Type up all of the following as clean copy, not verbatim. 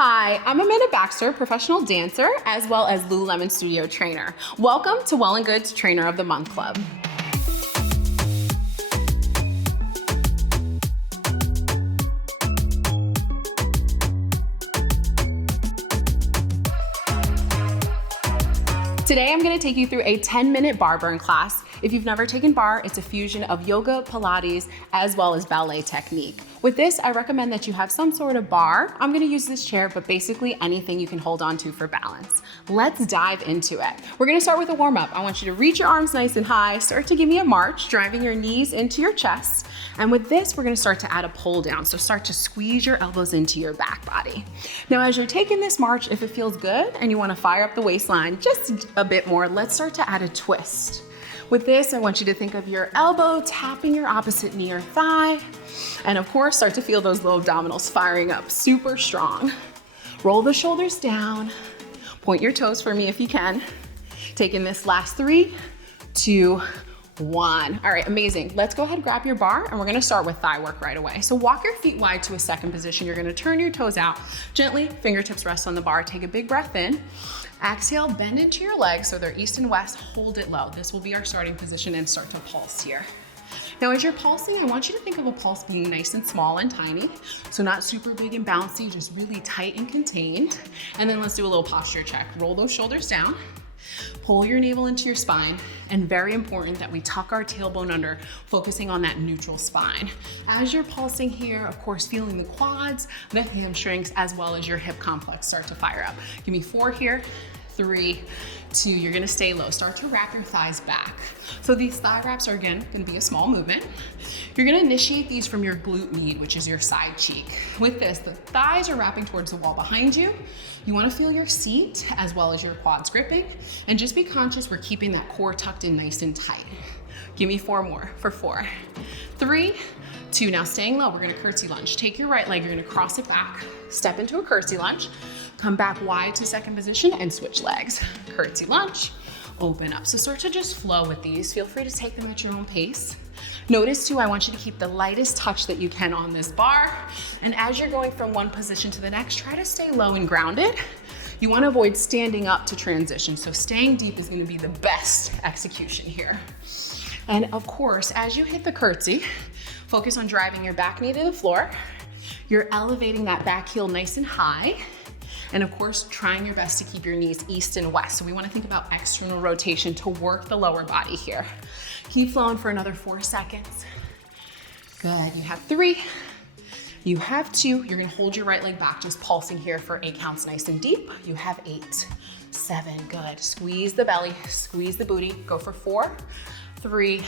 Hi, I'm Amanda Baxter, professional dancer, as well as Lululemon Studio trainer. Welcome to Well+Good's Trainer of the Month Club. Today, I'm gonna take you through a 10-minute bar burn class. If you've never taken bar, it's a fusion of yoga, Pilates, as well as ballet technique. With this, I recommend that you have some sort of bar. I'm gonna use this chair, but basically anything you can hold on to for balance. Let's dive into it. We're gonna start with a warm up. I want you to reach your arms nice and high, start to give me a march, driving your knees into your chest. And with this, we're gonna start to add a pull down. So start to squeeze your elbows into your back body. Now, as you're taking this march, if it feels good and you wanna fire up the waistline just a bit more, let's start to add a twist. With this, I want you to think of your elbow tapping your opposite knee or thigh. And of course, start to feel those low abdominals firing up super strong. Roll the shoulders down. Point your toes for me if you can. Taking this last 3, 2, 1. All right, amazing. Let's go ahead and grab your bar and we're gonna start with thigh work right away. So walk your feet wide to a second position. You're gonna turn your toes out. Gently, fingertips rest on the bar. Take a big breath in. Exhale, bend into your legs so they're east and west. Hold it low. This will be our starting position and start to pulse here. Now, as you're pulsing, I want you to think of a pulse being nice and small and tiny. So not super big and bouncy, just really tight and contained. And then let's do a little posture check. Roll those shoulders down. Pull your navel into your spine, and very important that we tuck our tailbone under, focusing on that neutral spine. As you're pulsing here, of course, feeling the quads, the hamstrings, as well as your hip complex start to fire up. Give me 4 here, 3, 2, you're gonna stay low. Start to wrap your thighs back. So these thigh wraps are, again, gonna be a small movement. You're gonna initiate these from your glute med, which is your side cheek. With this, the thighs are wrapping towards the wall behind you. You wanna feel your seat as well as your quads gripping, and just be conscious we're keeping that core tucked in nice and tight. Give me 4 more for 4, 3, 2, now staying low, we're gonna curtsy lunge. Take your right leg, you're gonna cross it back, step into a curtsy lunge, come back wide to second position and switch legs. Curtsy lunge, open up. So start to just flow with these. Feel free to take them at your own pace. Notice too, I want you to keep the lightest touch that you can on this bar. And as you're going from one position to the next, try to stay low and grounded. You want to avoid standing up to transition. So staying deep is going to be the best execution here. And of course, as you hit the curtsy, focus on driving your back knee to the floor. You're elevating that back heel nice and high. And of course, trying your best to keep your knees east and west. So we want to think about external rotation to work the lower body here. Keep flowing for another 4 seconds. Good, you have 3, you have 2. You're gonna hold your right leg back, just pulsing here for 8 counts nice and deep. You have 8, 7, good. Squeeze the belly, squeeze the booty. Go for 4, 3,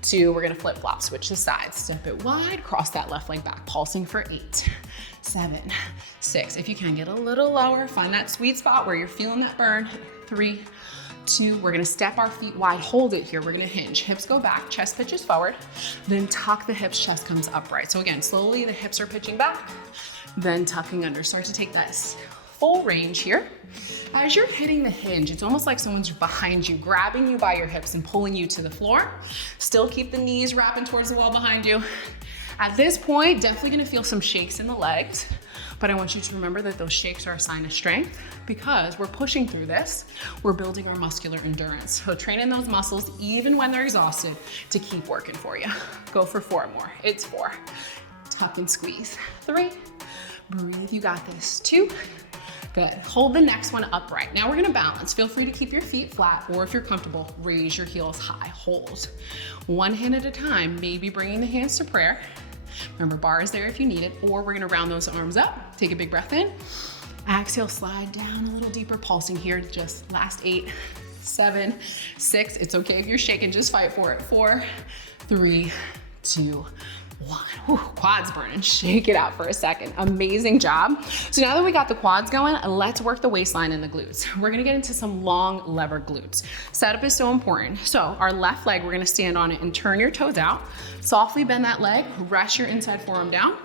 2. We're gonna flip flop, switch the sides. Step it wide, cross that left leg back, pulsing for 8, 7, 6. If you can, get a little lower, find that sweet spot where you're feeling that burn. 3, 2, we're gonna step our feet wide, hold it here. We're gonna hinge, hips go back, chest pitches forward, then tuck the hips, chest comes upright. So again, slowly the hips are pitching back, then tucking under. Start to take that full range here. As you're hitting the hinge, it's almost like someone's behind you, grabbing you by your hips and pulling you to the floor. Still keep the knees wrapping towards the wall behind you. At this point, definitely gonna feel some shakes in the legs, but I want you to remember that those shakes are a sign of strength because we're pushing through this. We're building our muscular endurance. So training those muscles, even when they're exhausted, to keep working for you. Go for 4 more. It's 4. Tuck and squeeze. 3. Breathe, you got this. 2. Good. Hold the next one upright. Now we're gonna balance. Feel free to keep your feet flat, or if you're comfortable, raise your heels high. Hold. 1 hand at a time, maybe bringing the hands to prayer. Remember, bar is there if you need it, or we're gonna round those arms up. Take a big breath in. Exhale, slide down a little deeper, pulsing here. Just last 8, 7, 6. It's okay if you're shaking, just fight for it. 4, 3, 2, 1. Whew, quads burning, shake it out for a second. Amazing job. So now that we got the quads going, let's work the waistline and the glutes. We're gonna get into some long lever glutes. Setup is so important. So our left leg, we're gonna stand on it and turn your toes out. Softly bend that leg, rest your inside forearm down.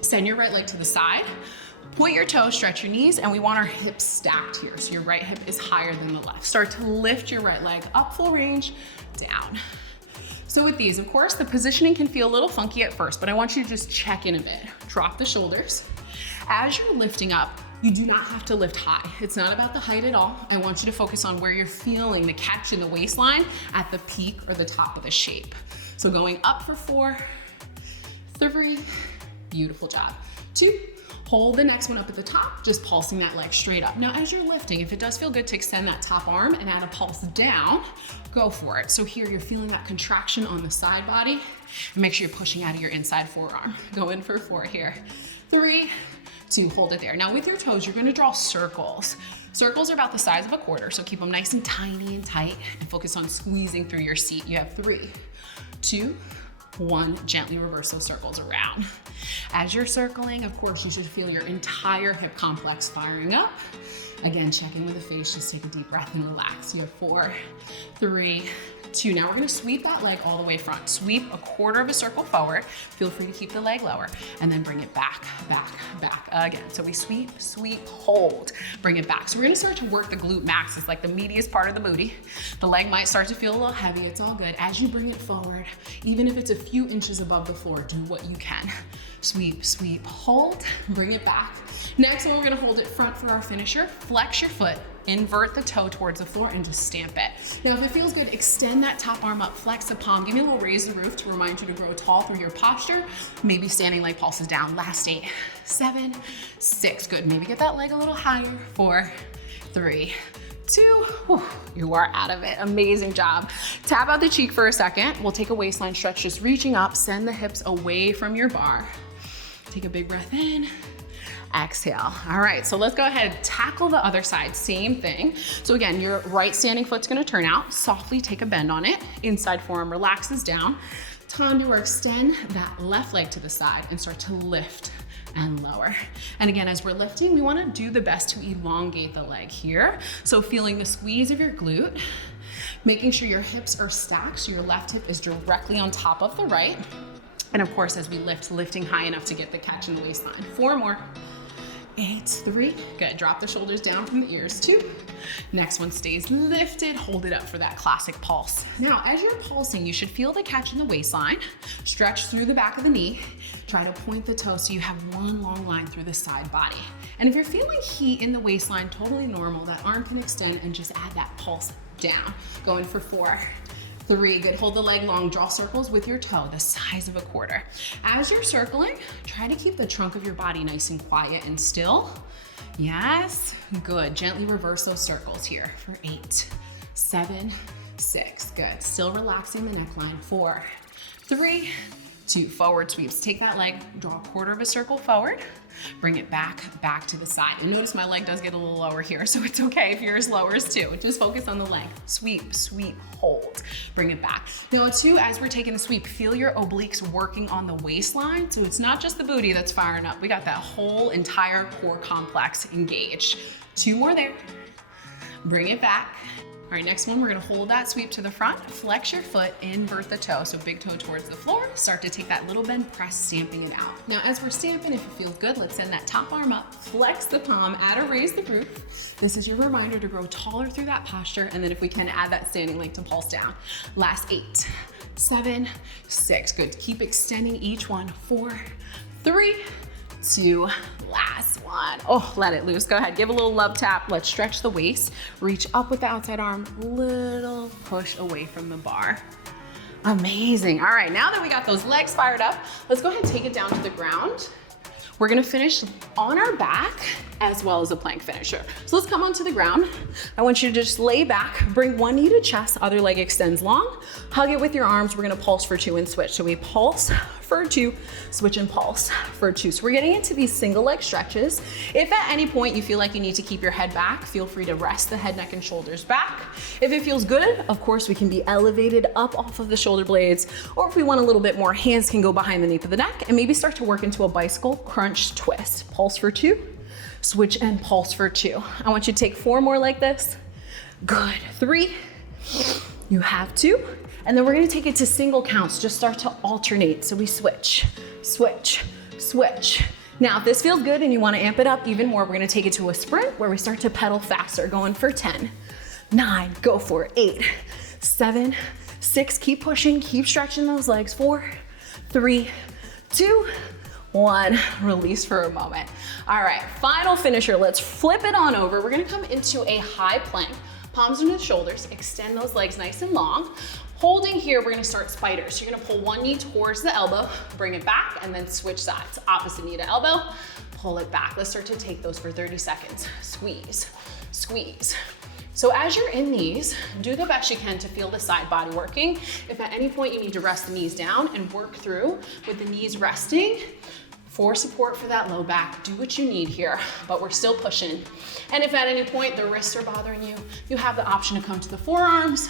Send your right leg to the side. Point your toes, stretch your knees, and we want our hips stacked here. So your right hip is higher than the left. Start to lift your right leg up full range, down. So with these, of course, the positioning can feel a little funky at first, but I want you to just check in a bit. Drop the shoulders. As you're lifting up, You do not have to lift high. It's not about the height at all. I want you to focus on where you're feeling the catch in the waistline at the peak or the top of the shape. So going up for 4, 3, beautiful job. 2, hold the next one up at the top, just pulsing that leg straight up. Now, as you're lifting, if it does feel good to extend that top arm and add a pulse down, go for it. So here you're feeling that contraction on the side body. And make sure you're pushing out of your inside forearm. Go in for 4 here. 3, 2, hold it there. Now with your toes, you're gonna draw circles. Circles are about the size of a quarter, so keep them nice and tiny and tight and focus on squeezing through your seat. You have 3, 2, 1, gently reverse those circles around. As you're circling, of course, you should feel your entire hip complex firing up. Again, check in with the face, just take a deep breath and relax. You have 4, 3, 2. Now we're gonna sweep that leg all the way front. Sweep a quarter of a circle forward. Feel free to keep the leg lower and then bring it back, back, back again. So we sweep, sweep, hold, bring it back. So we're gonna start to work the glute max. It's like the meatiest part of the booty. The leg might start to feel a little heavy. It's all good. As you bring it forward, even if it's a few inches above the floor, do what you can. Sweep, sweep, hold, bring it back. Next one, we're gonna hold it front for our finisher. Flex your foot, invert the toe towards the floor and just stamp it. Now, if it feels good, extend that top arm up, flex the palm. Give me a little raise the roof to remind you to grow tall through your posture. Maybe standing leg pulses down. Last 8, 7, 6. Good. Maybe get that leg a little higher. 4, 3, 2. Whew, you are out of it. Amazing job. Tap out the cheek for a second. We'll take a waistline stretch, just reaching up. Send the hips away from your bar. Take a big breath in. Exhale. All right, so let's go ahead and tackle the other side. Same thing. So again, your right standing foot's gonna turn out. Softly take a bend on it. Inside forearm relaxes down. Time to extend that left leg to the side and start to lift and lower. And again, as we're lifting, we wanna do the best to elongate the leg here. So feeling the squeeze of your glute, making sure your hips are stacked so your left hip is directly on top of the right. And of course, as we lift, lifting high enough to get the catch in the waistline. 4 more. 8, 3, good. Drop the shoulders down from the ears. 2. Next one stays lifted. Hold it up for that classic pulse. Now, as you're pulsing, you should feel the catch in the waistline. Stretch through the back of the knee. Try to point the toe so you have one long line through the side body. And if you're feeling heat in the waistline, totally normal. That arm can extend and just add that pulse down. Going for 4, 3, good. Hold the leg long, draw circles with your toe, the size of a quarter. As you're circling, try to keep the trunk of your body nice and quiet and still. Yes, good. Gently reverse those circles here for 8, 7, 6, good. Still relaxing the neckline. 4, 3, 2, forward sweeps. Take that leg, draw a quarter of a circle forward, bring it back to the side. And notice my leg does get a little lower here, so it's okay if yours lowers too. Just focus on the leg. Sweep, sweep, hold. Bring it back. Now too, as we're taking the sweep, feel your obliques working on the waistline. So it's not just the booty that's firing up. We got that whole entire core complex engaged. 2 more there. Bring it back. All right, next one, we're gonna hold that sweep to the front, flex your foot, invert the toe, so big toe towards the floor, start to take that little bend, press, stamping it out. Now, as we're stamping, if it feels good, let's send that top arm up, flex the palm, add a raise the roof. This is your reminder to grow taller through that posture, and then if we can, add that standing leg to pulse down. Last 8, 7, 6, good. Keep extending each one. 4, 3, 2, last one. Oh, let it loose. Go ahead, give a little love tap. Let's stretch the waist. Reach up with the outside arm, little push away from the bar. Amazing. All right, now that we got those legs fired up, let's go ahead and take it down to the ground. We're gonna finish on our back as well as a plank finisher. So let's come onto the ground. I want you to just lay back, bring one knee to chest, other leg extends long, hug it with your arms. We're gonna pulse for 2 and switch. So we pulse for 2, switch and pulse for 2. So we're getting into these single leg stretches. If at any point you feel like you need to keep your head back, feel free to rest the head, neck, and shoulders back. If it feels good, of course, we can be elevated up off of the shoulder blades, or if we want a little bit more, hands can go behind the nape of the neck and maybe start to work into a bicycle crunch twist. Pulse for 2, switch and pulse for 2. I want you to take 4 more like this. Good. 3, you have 2. And then we're gonna take it to single counts, just start to alternate. So we switch, switch, switch. Now, if this feels good and you wanna amp it up even more, we're gonna take it to a sprint where we start to pedal faster, going for 10, 9, go for it, 8, 7, 6, keep pushing, keep stretching those legs, 4, 3, 2, 1, release for a moment. All right, final finisher. Let's flip it on over. We're gonna come into a high plank, palms under the shoulders, extend those legs nice and long. Holding here, we're gonna start spiders. So you're gonna pull one knee towards the elbow, bring it back, and then switch sides. Opposite knee to elbow, pull it back. Let's start to take those for 30 seconds. Squeeze, squeeze. So as you're in these, do the best you can to feel the side body working. If at any point you need to rest the knees down and work through with the knees resting, for support for that low back, do what you need here, but we're still pushing. And if at any point the wrists are bothering you, you have the option to come to the forearms,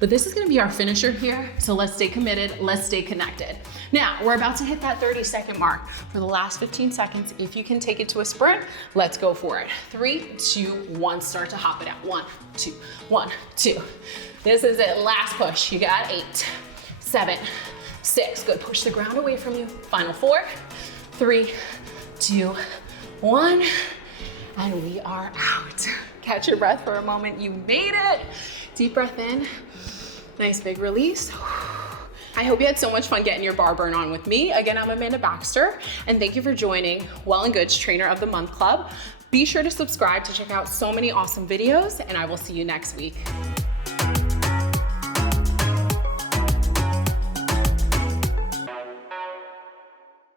but this is gonna be our finisher here, so let's stay committed, let's stay connected. Now, we're about to hit that 30-second mark. For the last 15 seconds, if you can take it to a sprint, let's go for it. 3, 2, 1, start to hop it out. 1, 2, 1, 2. This is it, last push. You got 8, 7, 6. Good, push the ground away from you. Final 4, 3, 2, 1, and we are out. Catch your breath for a moment. You made it. Deep breath in. Nice big release. I hope you had so much fun getting your bar burn on with me. Again, I'm Amanda Baxter, and thank you for joining Well+Good's Trainer of the Month Club. Be sure to subscribe to check out so many awesome videos, and I will see you next week.